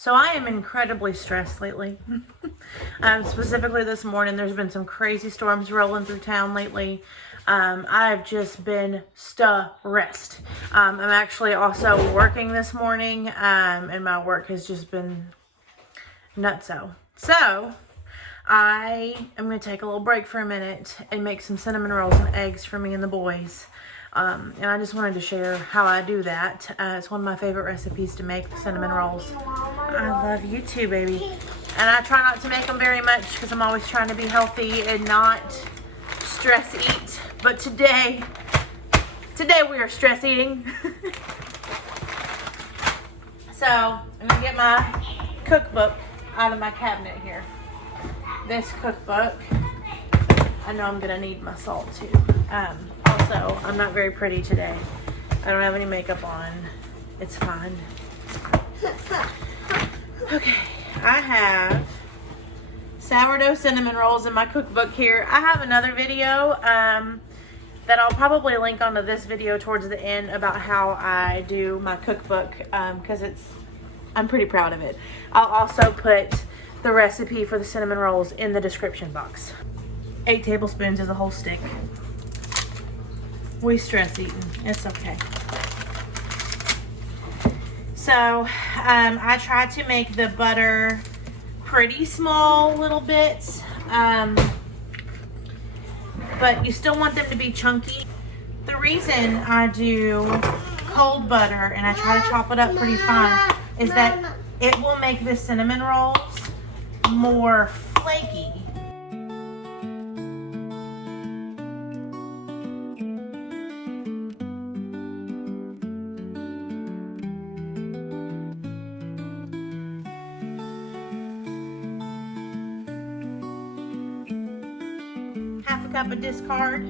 So I am incredibly stressed lately. Specifically this morning, there's been some crazy storms rolling through town lately. I've just been stressed. I'm actually also working this morning, and my work has just been nutso. So I am going to take a little break for a minute and make some cinnamon rolls and eggs for me and the boys. And I just wanted to share how I do that. It's one of my favorite recipes to make, cinnamon rolls. I love you too, baby. And I try not to make them very much because I'm always trying to be healthy and not stress eat. But today we are stress eating. So I'm gonna get my cookbook out of my cabinet here. This cookbook, I know I'm gonna need my salt too. Also, I'm not very pretty today. I don't have any makeup on. It's fine. Okay, I have sourdough cinnamon rolls in my cookbook here. I have another video that I'll probably link onto this video towards the end about how I do my cookbook because I'm pretty proud of it. I'll also put the recipe for the cinnamon rolls in the description box. 8 tablespoons is a whole stick. We stress eating, it's okay. So I try to make the butter pretty small little bits, but you still want them to be chunky. The reason I do cold butter and I try to chop it up pretty fine is that it will make the cinnamon rolls more flaky. Half a cup of discard.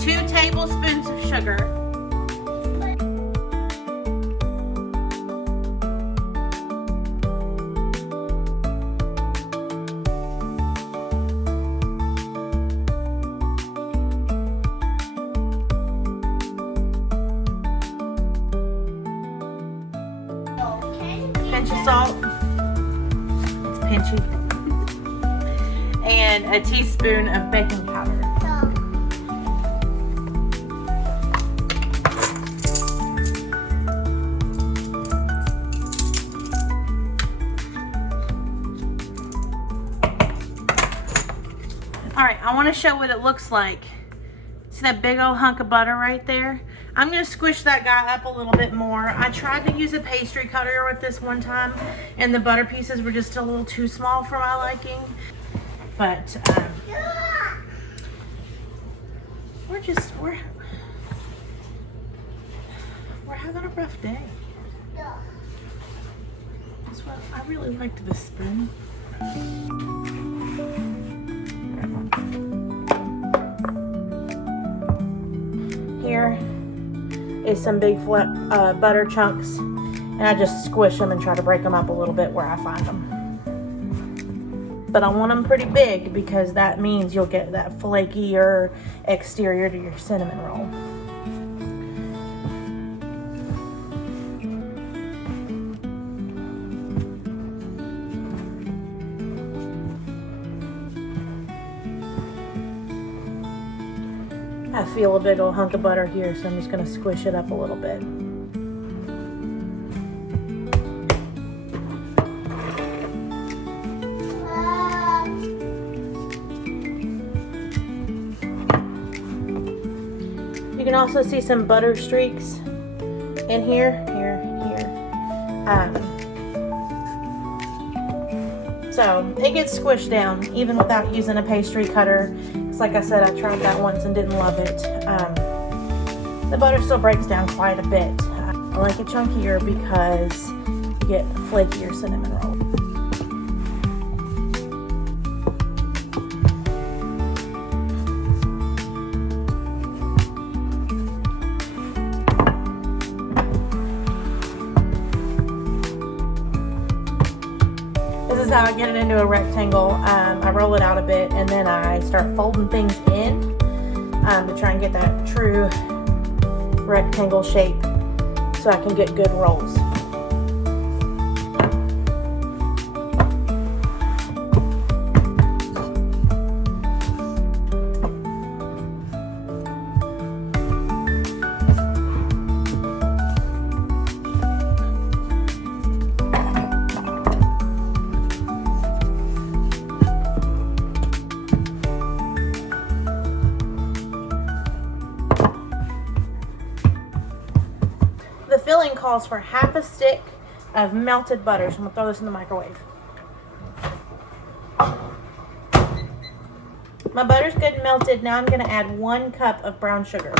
Two tablespoons of sugar. Pinch of salt. It's pinchy. And a teaspoon of baking powder. Alright, I want to show what it looks like. See that big old hunk of butter right there? I'm going to squish that guy up a little bit more. I tried to use a pastry cutter with this one time, and the butter pieces were just a little too small for my liking. But, we're having a rough day. That's what I really liked this spoon. Here is some big butter chunks, and I just squish them and try to break them up a little bit where I find them. But I want them pretty big because that means you'll get that flakier exterior to your cinnamon roll. I feel a big old hunk of butter here, so I'm just going to squish it up a little bit. You can also see some butter streaks in here. So it gets squished down even without using a pastry cutter. Because like I said, I tried that once and didn't love it. The butter still breaks down quite a bit. I like it chunkier because you get flakier cinnamon rolls. This is how I get it into a rectangle. I roll it out a bit and then I start folding things in to try and get that true rectangle shape so I can get good rolls. The filling calls for half a stick of melted butter. So I'm gonna throw this in the microwave. My butter's good and melted. Now I'm gonna add 1 cup of brown sugar.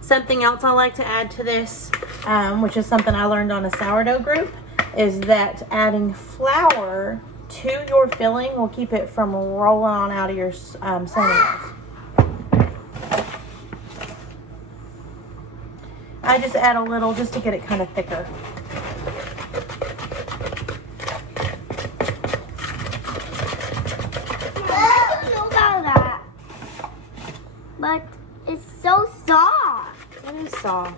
Something else I like to add to this, which is something I learned on a sourdough group, is that adding flour to your filling will keep it from rolling on out of your cinnamon rolls. I just add a little just to get it kind of thicker. I don't know about that, but it's so soft. It is soft.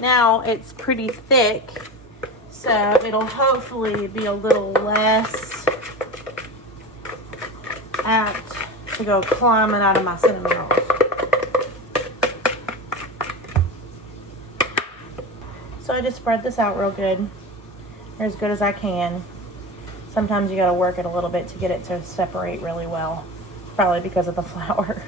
Now it's pretty thick, so it'll hopefully be a little less apt to go climbing out of my cinnamon rolls. So I just spread this out real good, or as good as I can. Sometimes you gotta work it a little bit to get it to separate really well, probably because of the flour.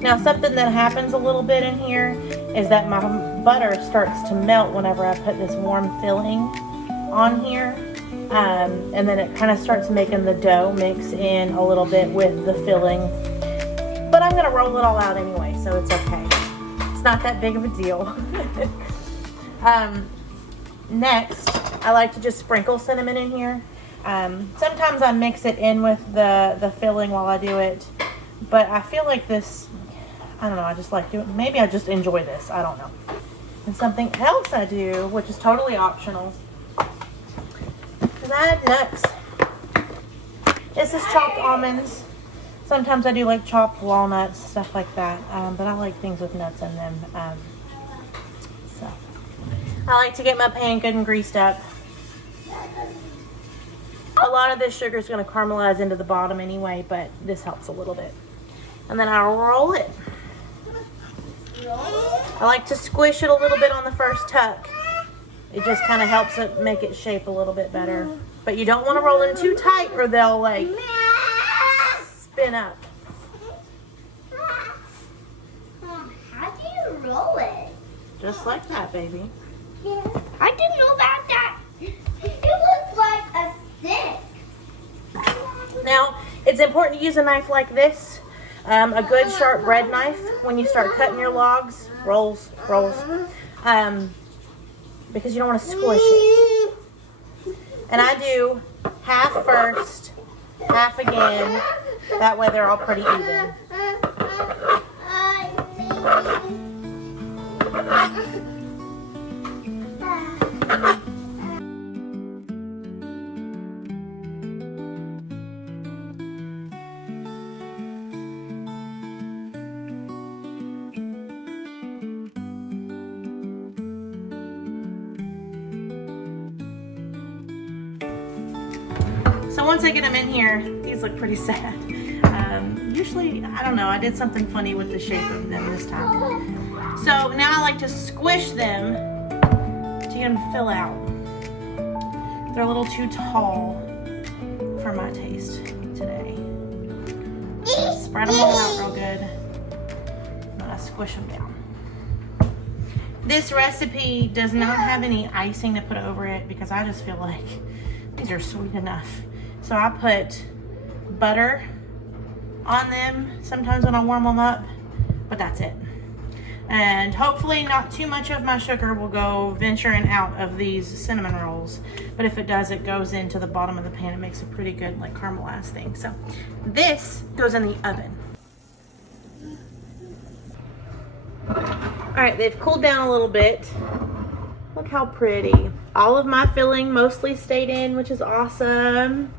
Now something that happens a little bit in here is that my butter starts to melt whenever I put this warm filling on here. And then it kind of starts making the dough mix in a little bit with the filling. But I'm going to roll it all out anyway, so it's okay. It's not that big of a deal. Next, I like to just sprinkle cinnamon in here. Sometimes I mix it in with the filling while I do it. But I feel like this, I don't know, I just like doing, maybe I just enjoy this, I don't know. And something else I do, which is totally optional, is I add nuts. This is chopped almonds. Sometimes I do like chopped walnuts, stuff like that. But I like things with nuts in them. So I like to get my pan good and greased up. A lot of this sugar is going to caramelize into the bottom anyway, but this helps a little bit. And then I'll roll it. I like to squish it a little bit on the first tuck. It just kind of helps it make it shape a little bit better. But you don't want to roll in too tight or they'll like spin up. How do you roll it? Just like that, baby. Yeah. I didn't know about that. It looks like a stick. Now, it's important to use a knife like this. A good sharp bread knife when you start cutting your logs, rolls, because you don't want to squish it. And I do half first, half again. That way they're all pretty even. once I get them in here, these look pretty sad. Usually, I don't know, I did something funny with the shape of them this time. So now I like to squish them to get them to fill out. They're a little too tall for my taste today. Spread them all out real good. And I squish them down. This recipe does not have any icing to put over it because I just feel like these are sweet enough. So I put butter on them sometimes when I warm them up, but that's it. And hopefully not too much of my sugar will go venturing out of these cinnamon rolls. But if it does, it goes into the bottom of the pan. It makes a pretty good like caramelized thing. So this goes in the oven. All right, they've cooled down a little bit. Look how pretty. All of my filling mostly stayed in, which is awesome.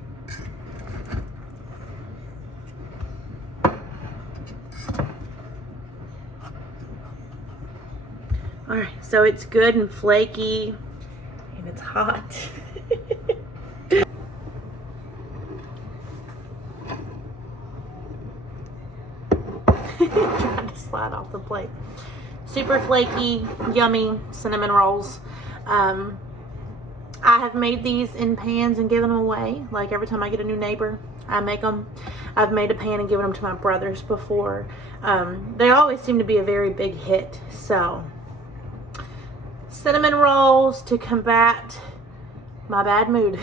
All right, so it's good and flaky, and it's hot. Trying to slide off the plate. Super flaky, yummy cinnamon rolls. I have made these in pans and given them away. Like every time I get a new neighbor, I make them. I've made a pan and given them to my brothers before. They always seem to be a very big hit. So cinnamon rolls to combat my bad mood.